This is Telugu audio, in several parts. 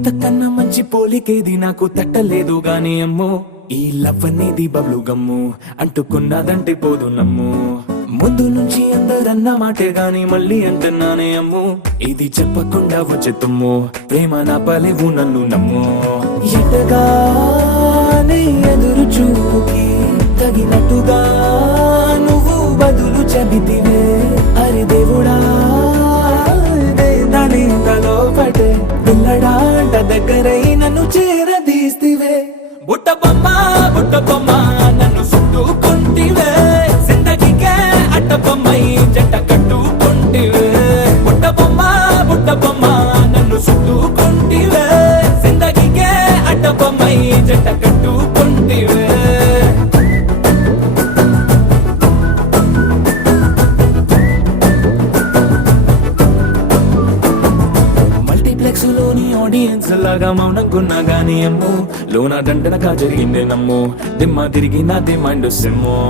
ఇంతకన్నా మంచి పోలికేది నాకు తట్టలేదు గాని అమ్మో, ఈ లవ్ అనేది బబ్లు గమ్ము అంటుకున్నదంటే పోదు నమ్ము. ముందు నుంచి అందరన్న మాటే గాని మళ్ళీ అంటున్నానే అమ్ము, ఇది చెప్పకుండా వచ్చే తుమ్ము, ప్రేమ నా పలేవు నన్ను నమ్ము. ఎటగానే ఎదురు చూకి తగినట్టుగా నువ్వు బదులు చెబితివే, అరి దేవుడా దాని తలో పటే పిల్లడాంట దగ్గరై నన్ను చేరదీస్తివే. బుట్ట బొమ్మ నన్ను చుట్టుకుంటివే, జిందగీకే అట్ట బొమ్మై జంట కట్టుకుంటివే. బుట్ట బొమ్మ నన్ను చుట్టుకుంటివే, జిందగీకే అట్ట బొమ్మై జంట కట్టుకుంటివే. లోని ఆడియన్స్ లాగా మౌనంకున్నా గానీ అమ్ము, లోన దండనగా జరిగిందే నమ్ము, దిమ్మ తిరిగి నాది మైండ్ సిమ్ము.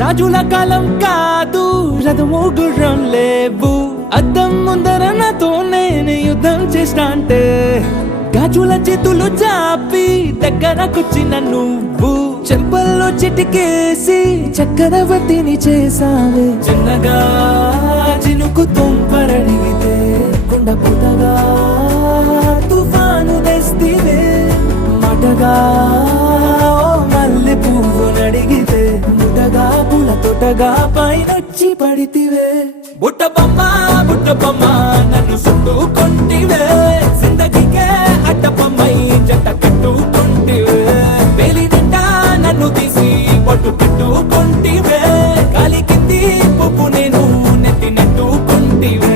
రాజుల కాలం కాదు, రథము గుర్రం లేవు, అద్దం ముందర నాతో నేను యుద్ధం చేస్తా అంటే, గాజుల చేతులు చాపి దగ్గరకొచ్చిన నువ్వు, చెంపల్లో చిటికేసి చక్రవర్తిని చేసావే. చిన్నగా చినుకు తుంపరడిగితే కొండ పుటగా తుఫాను తెస్తివే, మాటగా మల్లె పువ్వు నడిగితే ముటగా పూల తోటగా పైనొచ్చి పడితివే. బుట్ట బొమ్మ నన్ను చుట్టుకుంటివే, జిందగీకే అట్ట బొమ్మై జంట కట్టుకుంటివే. వేలి నిండా నన్ను తీసి పట్టు పెట్టుకుంటివే, గాలి కింది పువ్వు నేను నెత్తి నెట్టుకుంటివే.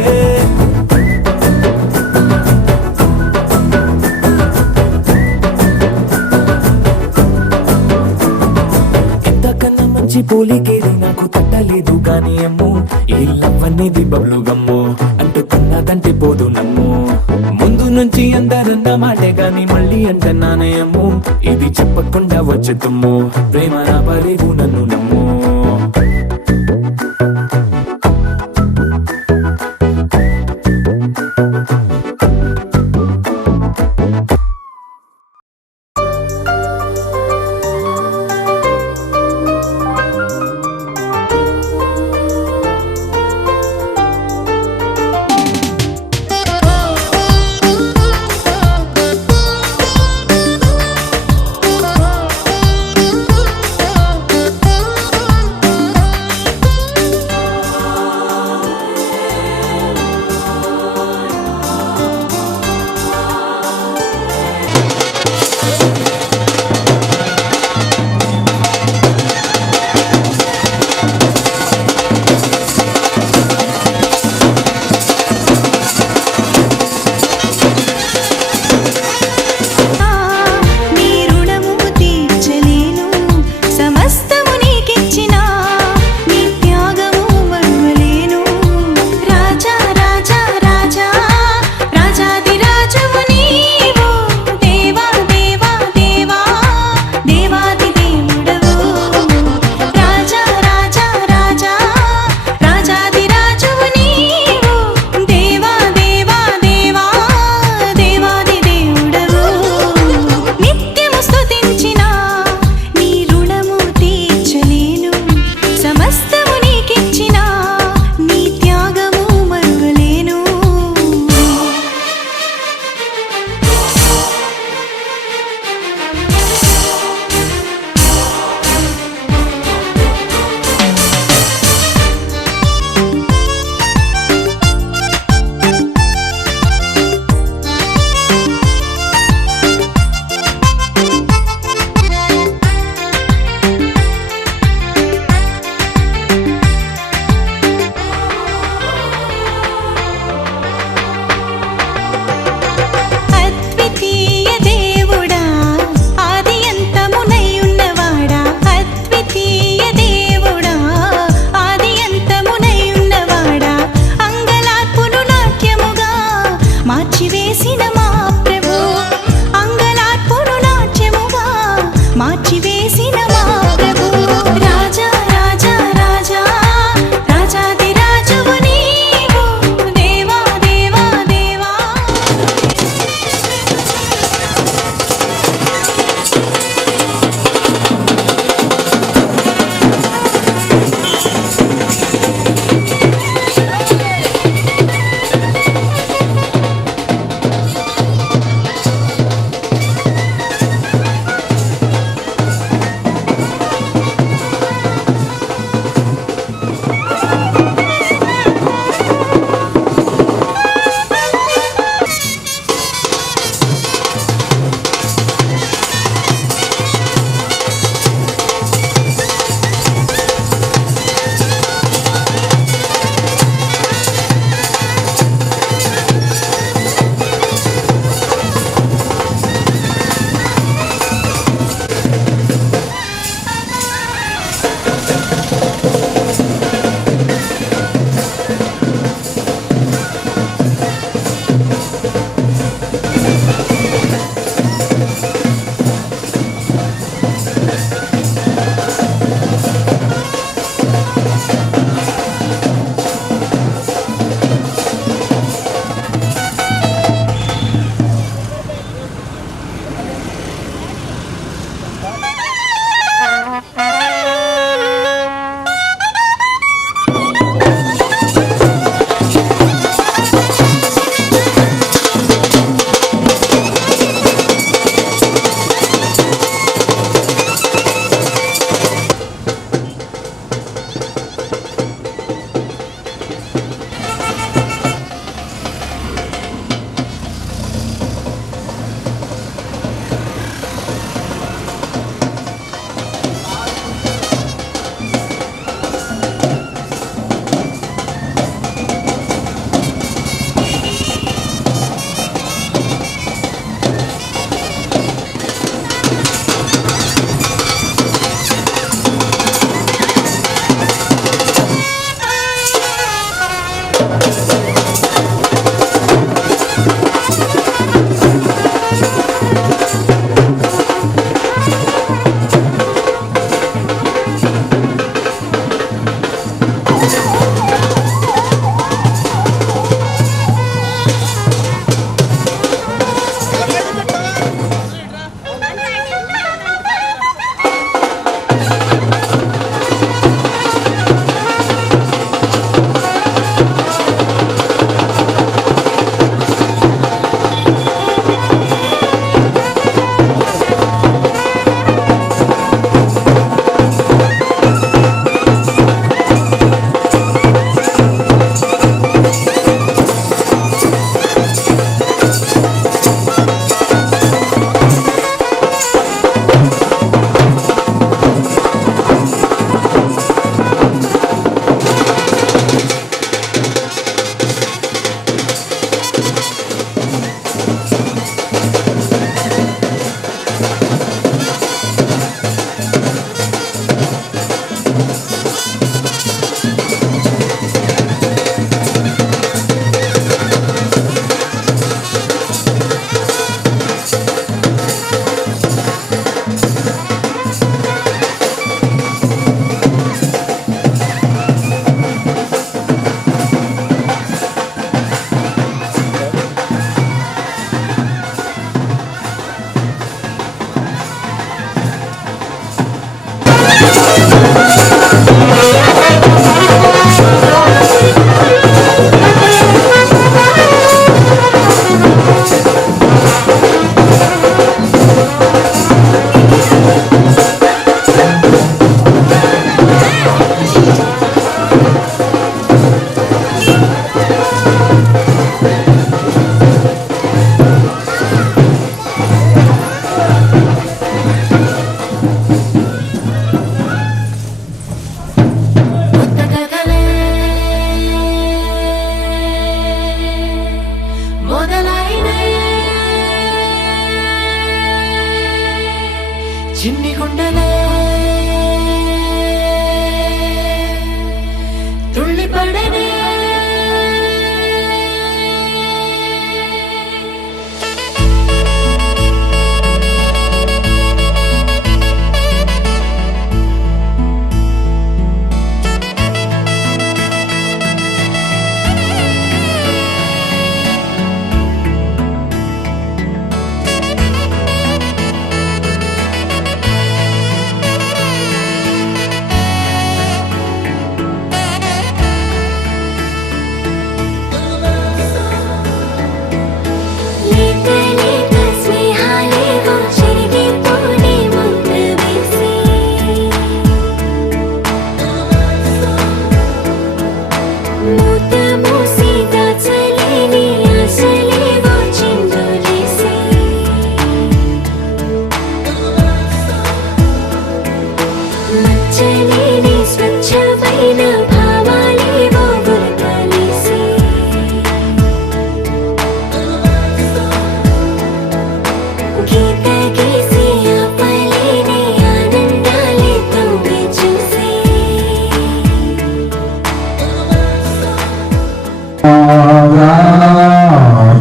పోలికేది నాకు తట్టలేదు గాని అమ్ము, ఈ లవ్ అనేది బబ్లు గమ్ము అంటుకున్నదంటే పోదు నమ్ము. ముందు నుంచి అందరన్న మాటే గాని మళ్ళీ అంటున్నానే అమ్ము, ఇది చెప్పకుండా వచ్చే తుమ్ము, ప్రేమ నా పలేవు నన్ను నమ్ము.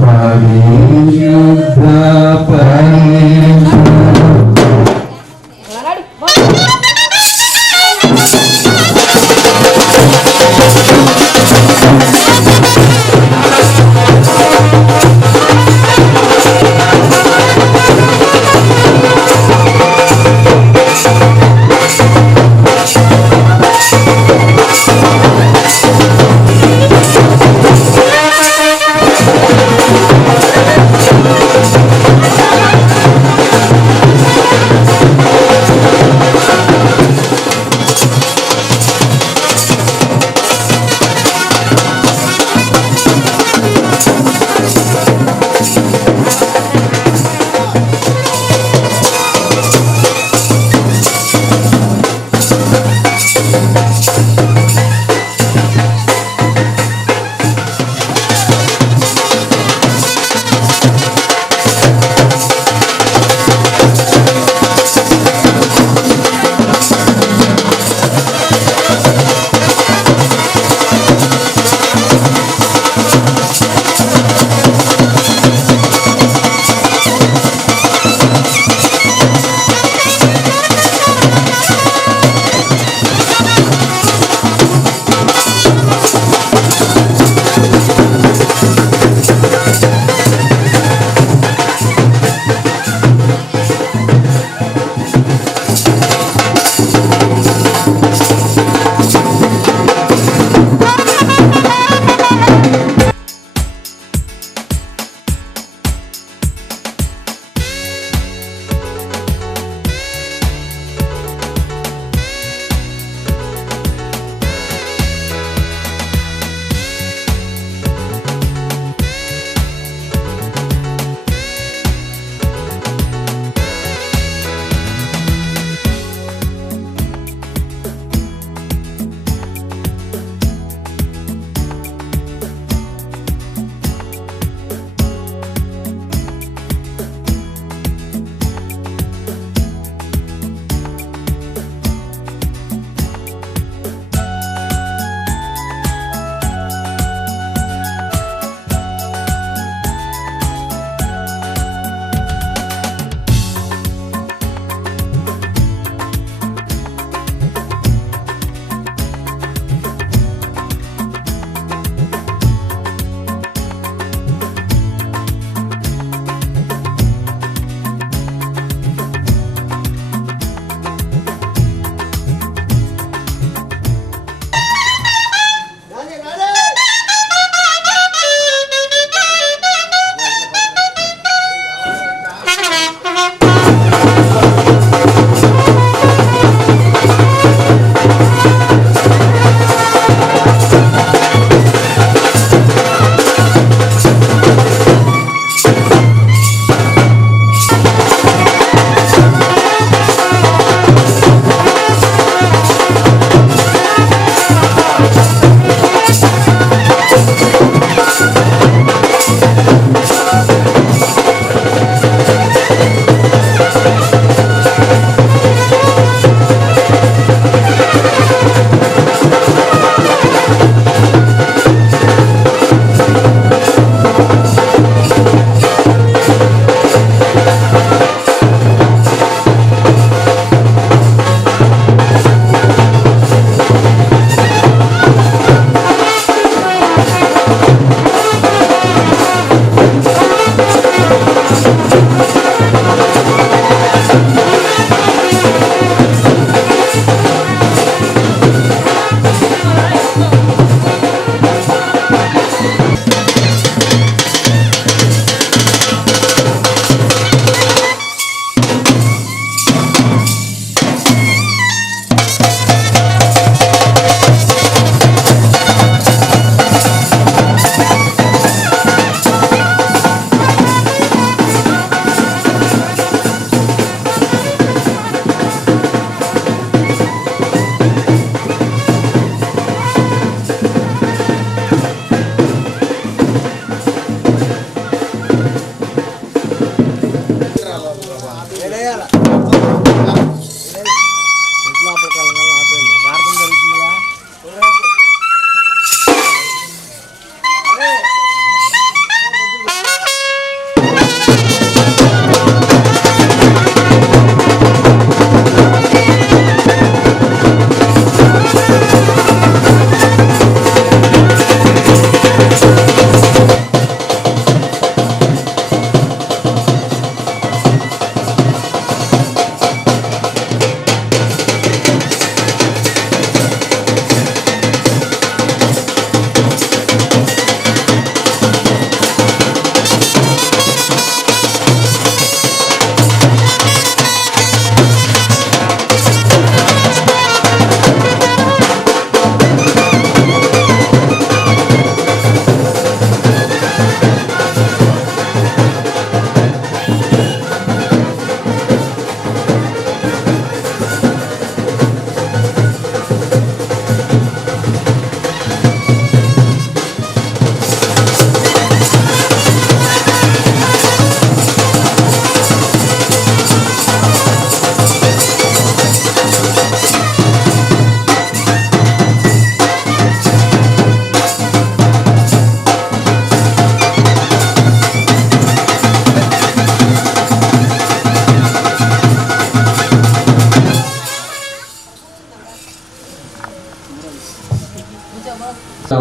పరిశుద్ధ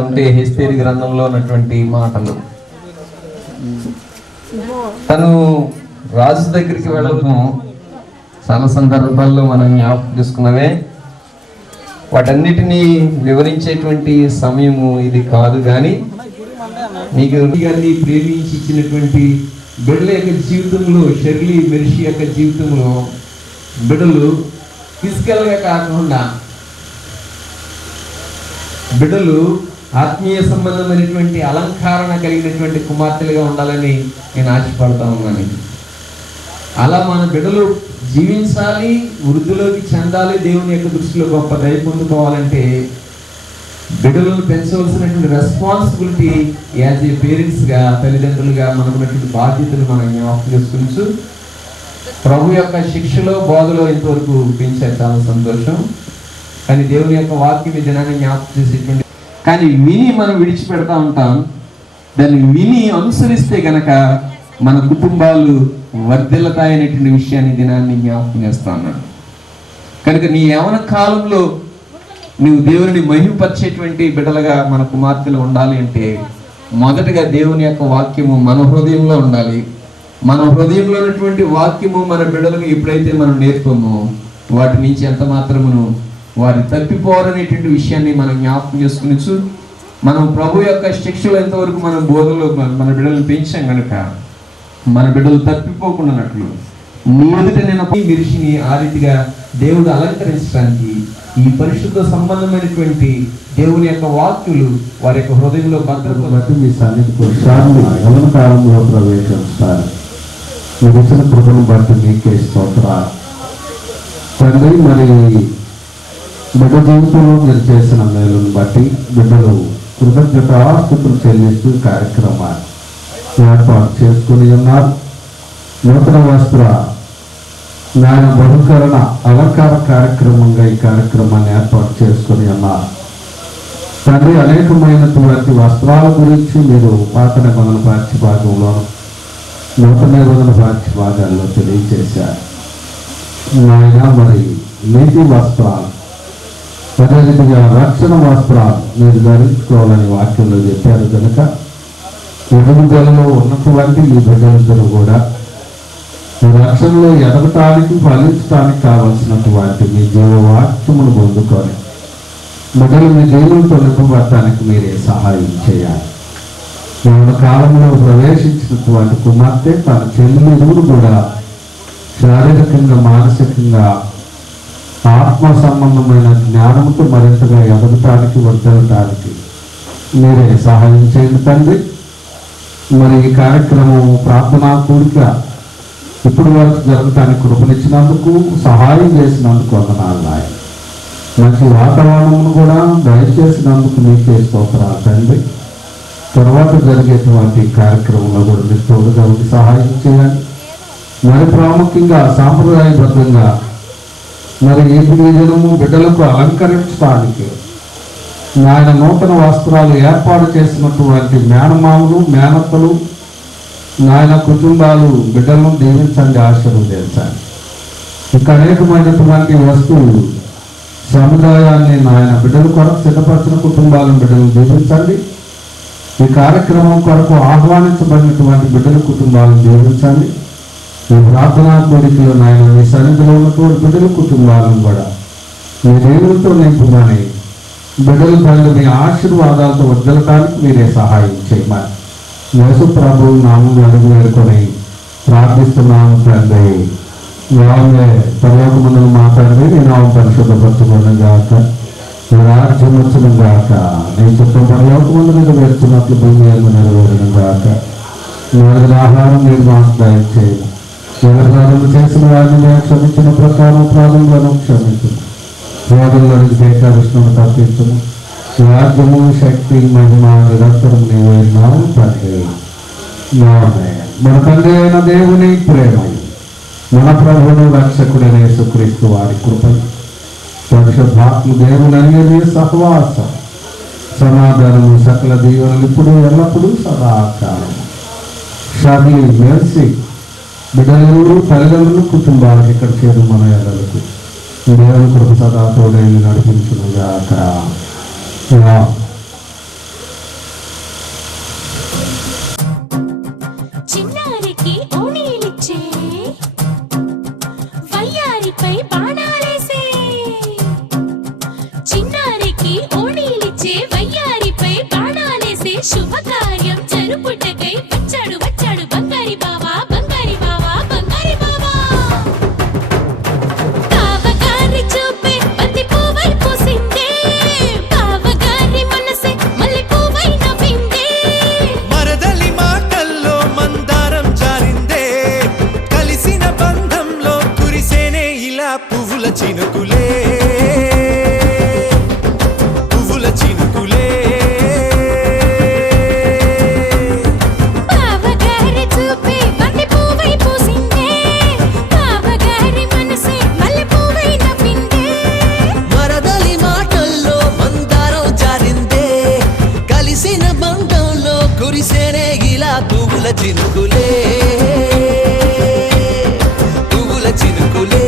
ఉంటే హెస్తేరు గ్రంథంలో ఉన్నటువంటి మాటలు, తను రాజు దగ్గరికి వెళ్ళడం చాలా సందర్భాల్లో మనం జ్ఞాపకం చేసుకున్నవే. వాటన్నిటినీ వివరించేటువంటి సమయము ఇది కాదు. కానీ నీకు గారిని ప్రేమించి ఇచ్చినటువంటి బిడ్డల యొక్క జీవితంలో, షెర్లీ మెర్షి యొక్క జీవితంలో బిడ్డలు ఫిజికల్గా కాకుండా బిడ్డలు ఆత్మీయ సంబంధమైనటువంటి అలంకరణ కలిగినటువంటి కుమార్తెలుగా ఉండాలని నేను ఆశపడతా ఉన్నాను. అలా మన బిడ్డలు జీవించాలి, వృద్ధిలోకి చెందాలి, దేవుని యొక్క దృష్టిలో గొప్ప దయ పొందుకోవాలంటే బిడ్డలను పెంచవలసినటువంటి రెస్పాన్సిబిలిటీ యాజ్ ఏ పేరెంట్స్గా, తల్లిదండ్రులుగా మనకున్నటువంటి బాధ్యతలు మనం జ్ఞాపకం చేసుకుంటూ ప్రభు యొక్క శిక్షలో, బోధలో ఇంతవరకు పెంచారు. చాలా సంతోషం. కానీ దేవుని యొక్క వాక్యం ఈ దినాన్ని జ్ఞాపకం చేసేటువంటి, కానీ విని మనం విడిచిపెడతా ఉంటాం. దాన్ని విని అనుసరిస్తే గనక మన కుటుంబాలు వర్ధిల్లుతాయనేటువంటి విషయాన్ని దినాన్ని జ్ఞాపకం చేస్తా ఉన్నాను. కనుక నీ యవ్వన కాలంలో నువ్వు దేవుని మహిమపరిచేటువంటి బిడ్డలుగా మన కుమార్తెలు ఉండాలి అంటే మొదటగా దేవుని యొక్క వాక్యము మన హృదయంలో ఉండాలి. మన హృదయంలో ఉన్నటువంటి వాక్యము మన బిడ్డలకు ఎప్పుడైతే మనం నేర్పమో వాటి నుంచి ఎంత మాత్రమును వారి తప్పిపోరనేటువంటి విషయాన్ని మనం జ్ఞాపకం చేసుకునిచ్చు. మనం ప్రభు యొక్క శిక్షలో ఎంతవరకు మనం బోధలో మన బిడ్డలను పెంచాం కనుక మన బిడ్డలు తప్పిపోకుండానట్లు నీ ఎదుట నేను మిరిషిని ఆ రీతిగా దేవుడు అలంకరించడానికి ఈ పరిశుద్ధ సంబంధమైనటువంటి దేవుని యొక్క వాక్యులు వారి యొక్క హృదయంలో భద్రపడి మీ సన్నిధికి యవన కాలంలో ప్రవేశిస్తారు. మీరు ఇచ్చిన కృపను బట్టి మీకే స్తోత్రాలు తండ్రి. మరి బిడ్డ జీవితంలో మీరు చేసిన మేలును బట్టి బిడ్డలు కృతజ్ఞతాస్తుతులు చెల్లిస్తూ కార్యక్రమాన్ని ఏర్పాటు చేసుకుని ఉన్నారు. నూతన వస్త్ర జ్ఞాన బహుకరణ అలంకార కార్యక్రమంగా ఈ కార్యక్రమాన్ని ఏర్పాటు చేసుకుని ఉన్నారు. తండ్రి, అనేకమైనటువంటి వస్త్రాల గురించి మీరు పాత నిబంధన పాఠ్య భాగంలో, నూతన నిబంధన పాఠ్య భాగాల్లో తెలియజేశారు. ఆయన మరి నీతి వస్త్రాలు, అదేవిధంగా రక్షణ వస్త్రాలు మీరు ధరించుకోవాలని వాక్యంలో చెప్పారు. కనుక ఎదుగుదలలో ఉన్నటువంటి ఈ బిడ్డలందరూ కూడా రక్షణలో ఎదగటానికి, ఫలించడానికి కావలసినటువంటి మీ జీవవాక్యమును పొందుకొని బిడ్డలు మీ దేవులతో నింపబడటానికి మీరే సహాయం చేయాలి. మన కాలంలో ప్రవేశించినటువంటి కుమార్తె తన చెల్లెలు కూడా శారీరకంగా, మానసికంగా, ఆత్మ సంబంధమైన జ్ఞానంతో మరింతగా ఎదగటానికి, వర్ధలటానికి మీరే సహాయం చేయండి తండ్రి. మరి ఈ కార్యక్రమం ప్రార్థనా కూడిక ఇప్పుడు వరకు జరగటానికి కృపనిచ్చినందుకు, సహాయం చేసినందుకు వందనాలు నాయన. మంచి వాతావరణమును కూడా దయచేసినందుకు మీకే స్తోత్రాలు తండ్రి. తర్వాత జరిగేటువంటి కార్యక్రమంలో కూడా మీరు తోడుగా ఉండి సహాయం చేయండి. మరి ప్రాముఖ్యంగా సాంప్రదాయబద్ధంగా మరి ఈ దినము బిడ్డలకు అలంకరించడానికి ఆయన నూతన వస్త్రాలు ఏర్పాటు చేసినటువంటి మేనమామలు, మేనత్తలు, నాయన కుటుంబాలు బిడ్డలను దీవించండి, ఆశీర్వదించండి. ఇక అనేకమైనటువంటి వస్తువులు సముదాయాన్ని నాయన బిడ్డల కొరకు సిద్ధపరిచిన కుటుంబాలను బిడ్డలను దీవించండి. ఈ కార్యక్రమం కొరకు ఆహ్వానించబడినటువంటి బిడ్డల కుటుంబాలను దీవించండి. ఈ ప్రార్థనా కోరికలో నాయన మీ సన్నిధిలో ఉన్నటువంటి బిడ్డల కుటుంబాలను కూడా మీ దేవులతో నింపుమని బిడ్డల తండ్రి మీ ఆశీర్వాదాలతో వర్ధలటానికి మీరే సహాయం చేయమని యేసు ప్రభు నామమున అడుగు వేడుకొని ప్రార్థిస్తున్నాము తండ్రి. పరలోకమందున మా తండ్రి, నీ నామం పరిశుద్ధపరచబడును గాక, నీ రాజ్యం వచ్చును గాక, నీ చిత్తం పరలోకమందు నెరవేర్చినట్లు భూమి యందు నెరవేరును గాక. నీ ఆహారం మీరు మాకు దయచేయండి. ఎవరు చేసిన వారిని మేము క్షమించిన ప్రకారం ప్రాణులను క్షమించు. రోగుల్లోనికి దేశావిష్ణువు తప్పించుము. రాజ్యము, శక్తి, మహిమ నిరంతరం నీవే నామం తండ్రి. మన తండ్రి అయిన దేవుని ప్రేమ, మన ప్రభువును రక్షకుడైన యేసుక్రీస్తు వారి కృపను, పరిశుద్ధాత్మ దేవుని సహవాసం, సమాధానము, సకల దీవెనలు ఇప్పుడు ఎల్లప్పుడూ సదాకాలం షార్లీ మెర్సీ బిడ్డలు, తల్లిదండ్రులు, కుటుంబాలకు ఇక్కడ చేరు మన ఎల్లలకు దేవుని కృప సదా తోడైన నడిపించును గాక. చిన్నారికి ఓణీలిచ్చే వయ్యారిపై బాణాలేసే చిన్నారికి ఓణీలిచ్చే వయ్యారిపై బాణాలేసే శుభకార్యం జరుపుటకై వచ్చాడు వచ్చాడు బంగారి బావా బంగారి బావా బంగారి బావా బావగారి చూపే బంతి పువ్వై పూసిందే బావగారి మనసే మల్లె పువ్వై నవ్విందే మరదలి మాటల్లో మందారం జారిందే కలిసిన బంధంలో కురిసేనే ఇలా పువ్వుల చినుకులే పువ్వుల చినుకులే బావగారి చూపే బంతి పువ్వై పూసిందే బావగారి మనసే మల్లె పువ్వై నవ్విందే మరదలి మాటల్లో మందారం జారిందే కలిసిన బంధంలో కురిసేనే ఇలా పువ్వుల చినుకులే పువ్వుల చినుకులే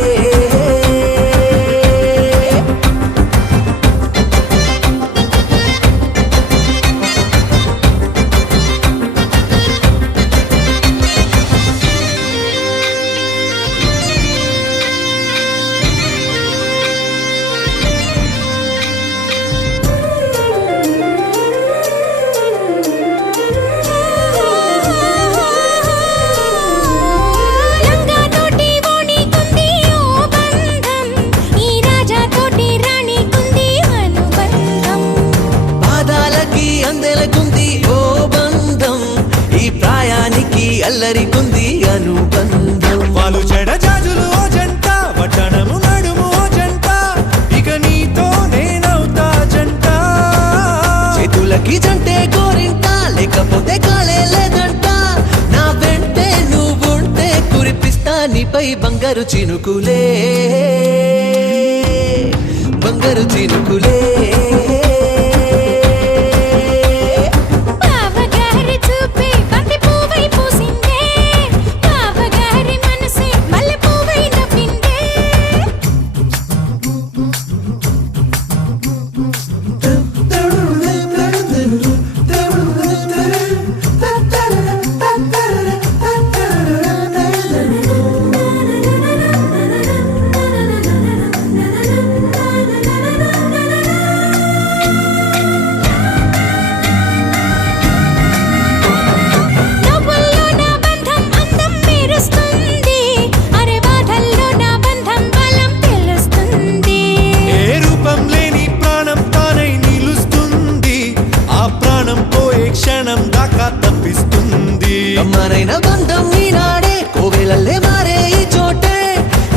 లంగా తోటి ఓణి కుంది ఓ బంధం ఈ రాజా తోటి రాణి కుంది అనుబంధం పాదాలకి అందెలకుంది ఓ బంధం ఈ ప్రాయానికి అల్లరికుంది అనుబంధం వాళ్ళు చెడజాజులు ఓ జంట పట్టణము నడుము ఓ జంట ఇక నీతో నేనవుతా జంట చేతులకి జంటే గోరింట లేకపోతే కాలే లేదంట నా వెంటే నువ్వుంటే కురిపిస్తా నీపై బంగారు చినుకులే బంగారు చినుకులే బావగారి చూపే బంతి పువ్వై పూసిందే బావగారి మనసే మల్లె పువ్వై నవ్విందే నవ్వుల్లో నా బంధం అందం మెరుస్తుంది అరే బాధల్లో నా బంధం బలం తెలుస్తుంది ఏ రూపం లేని ప్రాణం తానై నిలుస్తుంది ఆ ప్రాణం పోయే క్షణం దాకా తప్పిస్తుంది అమ్మనైన బంధం ఈనాడే కోవెలల్లే మారే ఈ చోటే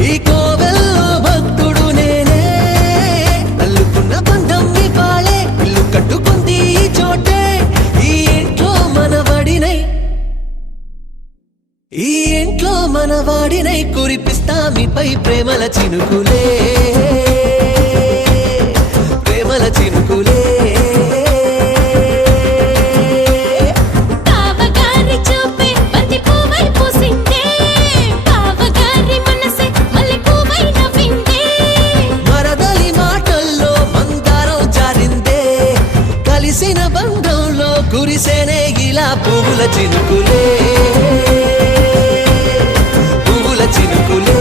ఈ కోవెల్లో భక్తుడు నేనే అల్లుకున్న బంధం ఈ పాలే ఇల్లు కట్టుకుంది ఈ చోటే ఈ ఇంట్లో మనవాడినై ఈ ఇంట్లో మనవాడినై కురిపిస్తా మీపై ప్రేమల చినుకులే ప్రేమల చినుకులే బావగారి చూపే బంతి పువ్వై పూసిందే బావగారి మనసే మల్లె పువ్వై నవ్విందే మరదలి మాటల్లో మందారం జారిందే కలిసిన బంధంలో కురిసేనే ఇలా పువ్వుల చినుకులే పువ్వుల చినుకులే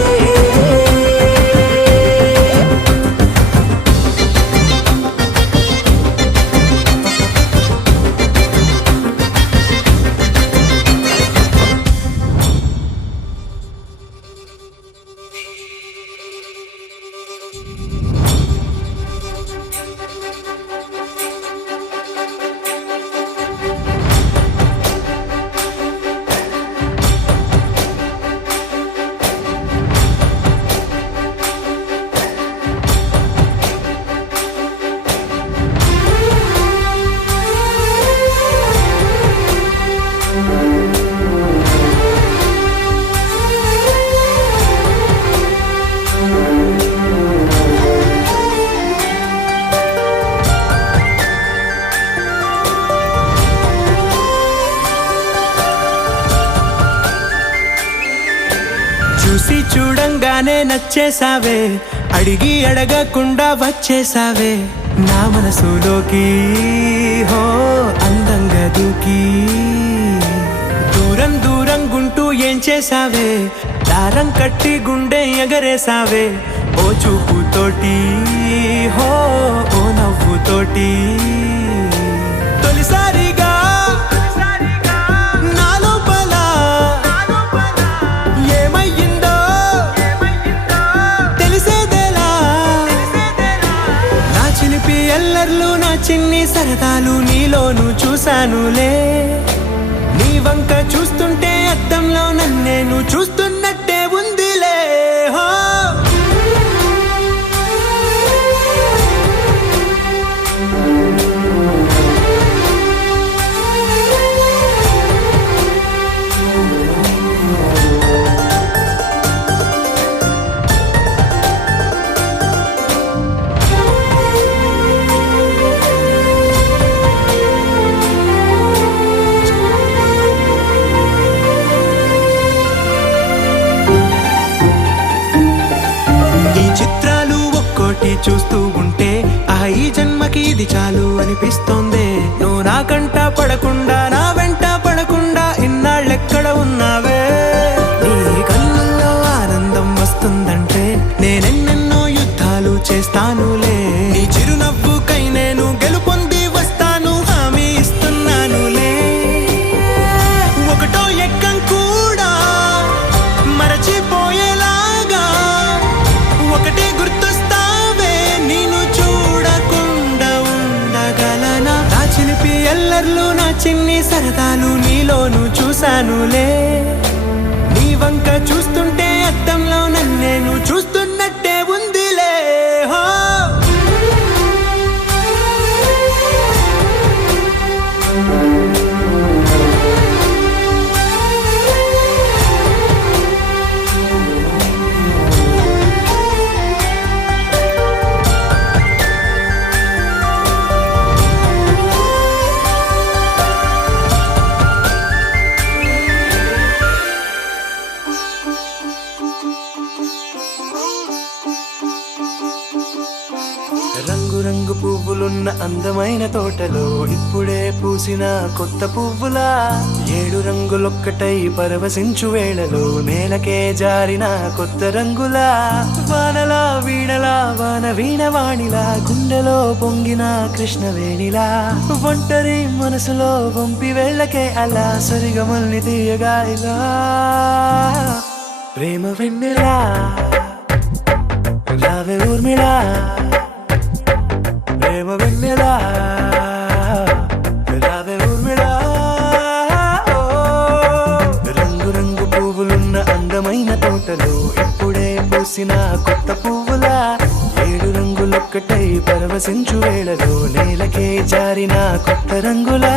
చూసి చూడంగానే నచ్చేసావే అడిగి అడగకుండా వచ్చేసావే నా మనసులోకి హో అందంగా దూకి దూరం దూరం గుంటూ ఏం చేసావే దారం కట్టి గుండె ఎగరేసావే ఓ చూపుతోటి హో ఓ నవ్వుతోటి తొలిసారిగా నా లోపల ఏమయ్యిందో తెలిసేదేలా నా చిలిపి ఎల్లర్లు నా చిన్ని సరదాలు నీలోను చూశానులే నీ వంక చూస్తుంటే అద్దంలో నన్నేను చూస్తున్నట్టే ఉందిలే హో చూస్తూ ఉంటే ఈ జన్మకి ఇది చాలు అనిపిస్తోంది నువ్వు నా కంట పడకుండా నా వెంట పడకుండా ఇన్నాళ్ళెక్కడ ఉన్నావే నీ కళ్ళల్లో ఆనందం వస్తుందంటే నేనెన్నెన్నో యుద్ధాలు చేస్తానులే నీ చిరునవ్వుకై నేను గెలుపొంది వస్తాను హామీ ఇస్తున్నానులే ఒకటో ఎక్కం కూడా మరచిపోయేలాగా ఒకటే గుర్తొస్తా ఎల్లర్లు నా చిన్ని సరదాలు నీలోను చూశానులే నీ వంక చూస్తుంటే అద్దంలో నన్నేను చూస్తున్నట్టే ఉందిలే హో రంగు పువ్వులున్న అందమైన తోటలో ఇప్పుడే పూసిన కొత్త పువ్వులా 7 రంగులొక్కటై పరవశించు వేళలో నేలకే జారిన కొత్త రంగులా వానలా వీణలా వాన వీణవాణిలా గుండెలో పొంగిన కృష్ణవేణిలా ఒంటరి మనసులో వంపి వెళ్ళకే అలా సరిగమల్ని తీయగా ఇలా ప్రేమ వెన్నెలా రావే ఊర్మిళా ప్రేమ వెన్నెలా రావే ఊర్మిళా రంగు రంగు పువ్వులున్న అందమైన తోటలో ఇప్పుడే పూసిన కొత్త పువ్వులా 7 రంగులొక్కటై పరవశించు వేళలో నేలకే జారిన కొత్త రంగులా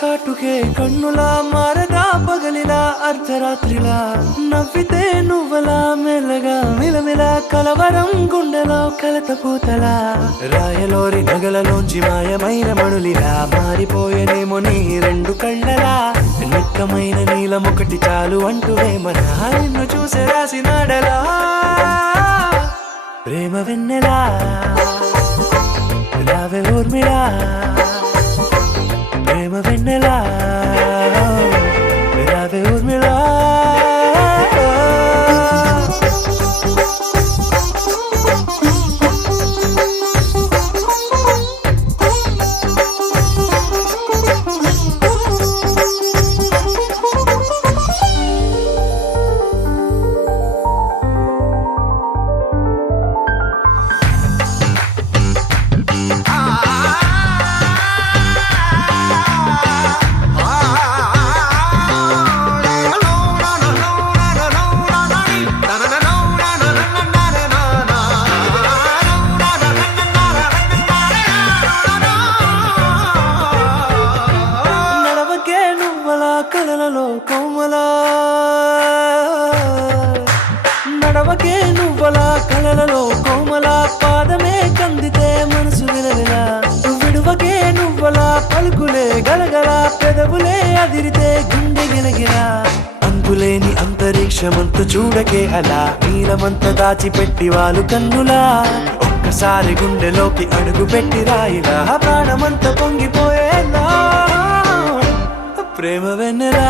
కాటుకే కన్నులా మారదా పగలిలా అర్ధరాత్రిలా నవ్వితే నువ్వలా మెల్లగా మిలమిలా కలవరం గుండెలో కలత పూతలా రాయలోరి నగలలోంచి మాయమైన మణులిలా మారిపోయేనేమో నీ 2 కళ్ళలా నిక్కమైన నీలమొకటి చాలు అంటూ వేమన నిన్ను చూసే రాసినాడలా ప్రేమ వెన్నెలా రావే ఊర్మిళా ప్రేమ వెన్నెలా రావే ఊర్మిళా కలలలో కోమలా నడవకే నువ్వలా కలలలో కోమలా పాదమే కందితే మనసు విలవిలా విడువకే నువ్వలా పలుకులే గలగల పెదవులే అదిరితే గుండె గిలగిలా అంతులేని అంతరిక్షమంత చూడకే అలా నీలమంత దాచిపెట్టి వాళ్ళు కన్నులా ఒక్కసారి గుండెలోకి అడుగు పెట్టి రాయిలా ప్రాణమంత పొంగిపోయేలా ప్రేమ వెన్నెలా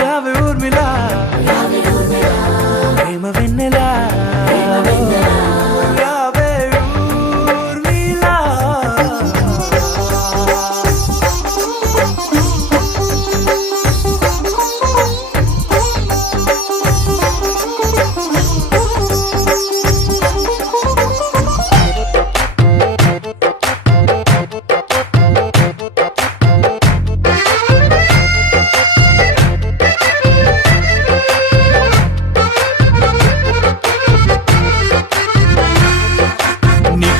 యావే ఊర్మిళ ప్రేమ వెన్నెలా యావే ఊర్మిళ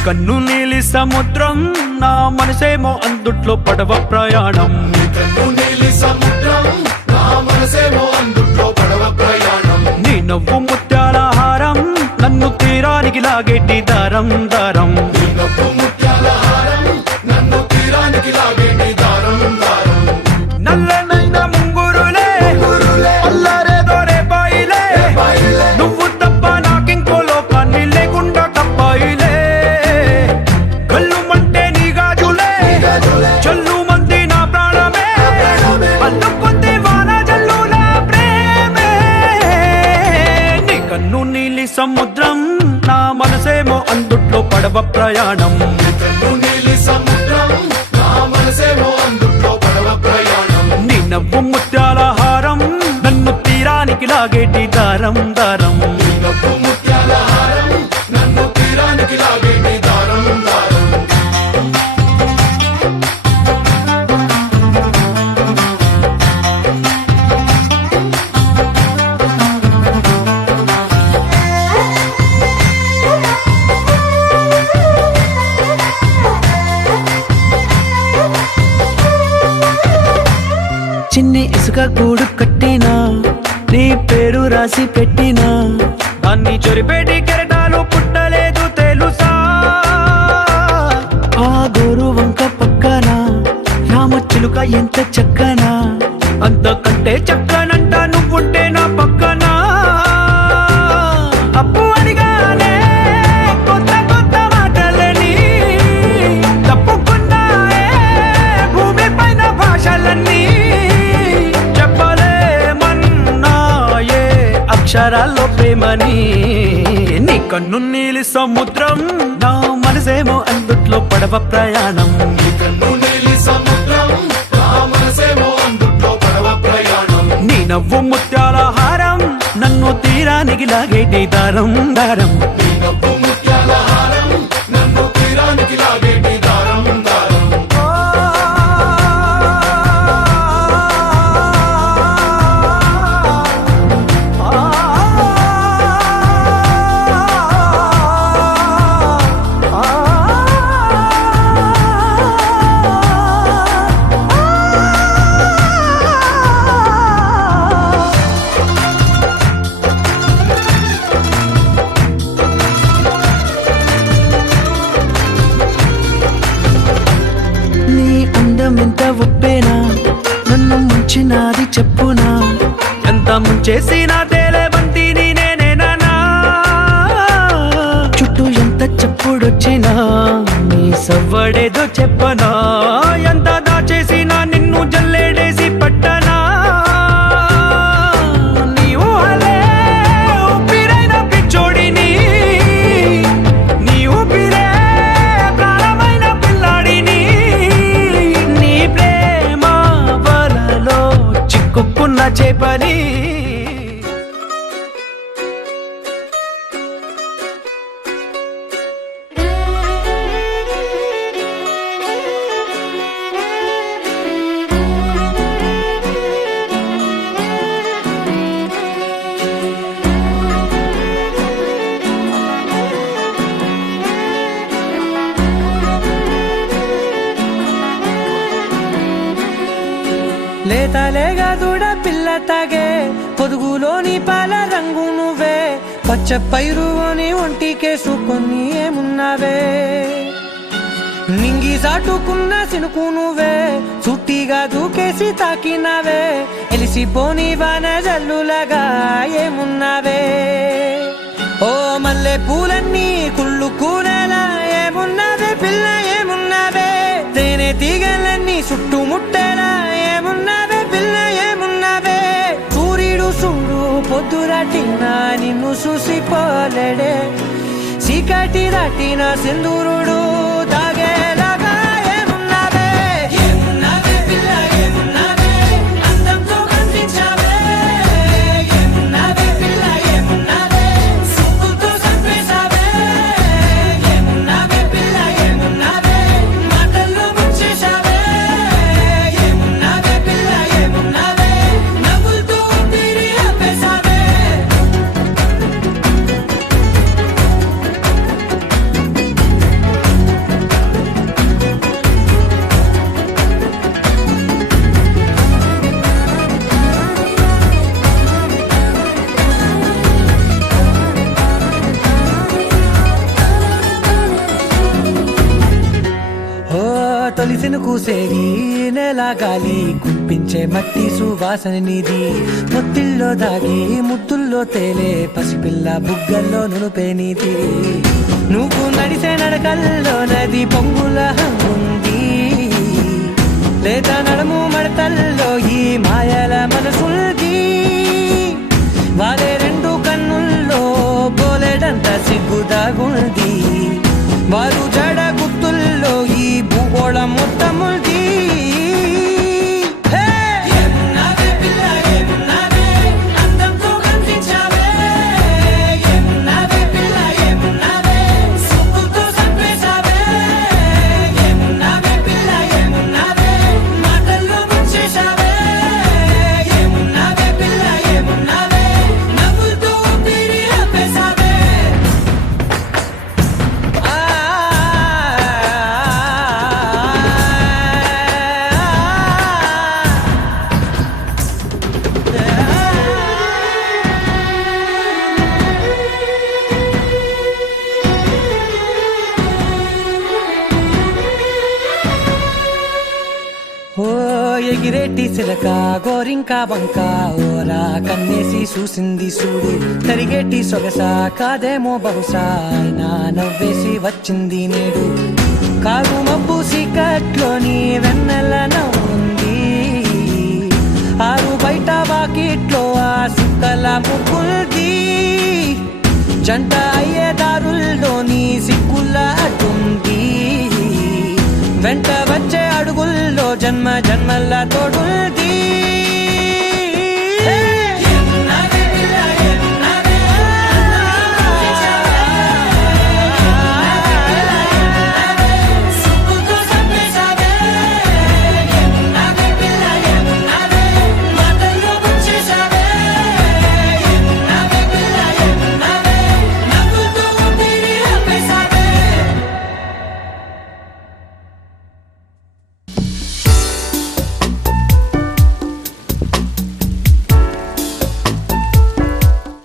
కన్ను నీలి సముద్రం నా మనసేమో అందుట్లో పడవ ప్రయాణం నీ నవ్వు ముత్యాల హారం నన్ను తీరానికి లాగేటి దారం దారం నల్లనైన ముంగురులే అల్లారేదో రేపాయిలే నువ్వు తప్ప నాకింకో లోకాన్ని లేకుండా కప్పాయిలే చల్లు మంది నా ప్రాణమే అల్లుకుంది వాన జల్లుల ప్రేమే నీ కన్ను నీలి సముద్రం నా మనసేమో అందుట్లో పడవ ప్రయాణం నీ నవ్వు ముత్యాల హారం నన్ను తీరానికి లాగేటి దారం దారం చిన్ని ఇసుక గూడు కట్టినా నీ పేరు రాసి పెట్టినా దాన్ని చొరిపేటి కెరటాలు పుట్టలేదు తెలుసా ఆ గోరు వంక పక్కన రామచిలుక ఎంత చక్కనా అంతకంటే చక్కనంట నువ్వుంటే నా పక్కన అప్పు అడిగానే కొత్త కొత్త మాటలని తప్పుకున్నాయే భూమి పైన భాషలన్నీ చెప్పలేమన్నాయే అక్షరాల్లో ప్రేమని నీ కన్ను నీలి సముద్రం నా మనసేమో అందుట్లో పడవ ప్రయాణం నీ నవ్వు ముత్యాల హారం నన్ను తీరానికి లాగేటి దారం దారం ఎంత ఒప్పేనా నన్ను ముంచినాది చెప్పునా ఎంత ముంచేసినా తేలేవంతిని నేనేనా చుట్టూ ఎంత చెప్పుడొచ్చినా నీ సవ్వడేదో చెప్పనా ఎంత దాచేసినా నిన్ను జల్లేడేసి పట్టనా నీ ఊహలే ఊపిరైన పిచ్చోడిని నీ ఊపిరే ప్రాణమైన పిల్లాడిని నీ ప్రేమ వలలో చిక్కుకున్న చేపని లేతలేగా దూడ పిల్ల తాగే పొదుగులోని పాల రంగు నువ్వే పచ్చ పైరు అని ఒంటికేసుకొని ఏమున్నావే నింగి సాటుకున్న సినుకు నువ్వే చుట్టిగా దూకేసి తాకినావే ఎలిసిపోని వాన జల్లులాగా ఏమున్నావే ఓ మల్లె పూలన్నీ కుళ్ళు కూనేలా ఏమున్నావే పిల్ల ఏమున్నావే తేనె తీగలన్నీ చుట్టుముట్టేలా ఏమున్నావే పిల్ల ఏమున్నావే సూర్యుడు చూడు పొద్దురాటిన నిన్ను చూసిపోలేడే చీకటి దాటిన సింధూరుడు దాగేలాగా ఏమున్నావే ఏమున్నావే పిల్ల ఏమున్నావే అందంతో కనిపించావే ఏమున్నావే పిల్ల ఏమున్నావే సుక్కుతో చంపేశావే ఏమున్నావే పిల్ల ఏమున్నావే మాటల్లో ముంచేశావే ఏమున్నావే పిల్ల ఏమున్నావే నవ్వులతో ఊపిరి ఆపేశావే ఓ తొలిసిను కూసేగి నెల గాలి కుప్పించే మట్టి సువాసన నీది ముత్తిల్లో దాగి ముద్దుల్లో తేలే పసిపిల్ల బుగ్గల్లో నునుపే నీది నువ్వు నడిసే నడకల్లో నది పొంగుల హంగుంది లేదా నడుము మడతల్లో ఈ మాయల మనసుల్ది వారే రెండు కన్నుల్లో బోలెడంత సిగ్గుదాగుంది వారు జడ గుర్తుల్లో ఈ భూగోళం మొత్తముంది ఏమున్నావే పిల్ల ఏమున్నావే అందంతో కనిపించావే ఏమున్నావే పిల్ల ఏమున్నావే సుక్కుతో చంపేశావే ఏమున్నావే పిల్ల ఏమున్నావే మాటల్లో ముంచేశావే ఏమున్నావే పిల్ల ఏమున్నావే నవ్వులతో ఊపిరి ఆపేశావే ఓ ఎగిరేటి సిలక గోరింక బంక ఓరా కన్నేసి చూసింది చూడు తరిగేటి సొగస కాదేమో బహుశా అయినా నవ్వేసి వచ్చింది నేడు కారు మబ్బు సీకట్లోని వెన్నెల నవ్వుంది ఆరు బయట వాకిట్లో ఆ సుక్కల ముగ్గుల్ది జంట అయ్యే దారుల్లోని సిక్కుల అడ్డుంది వెంట వచ్చే అడుగుల్లో జన్మ జన్మల తోడుల్ది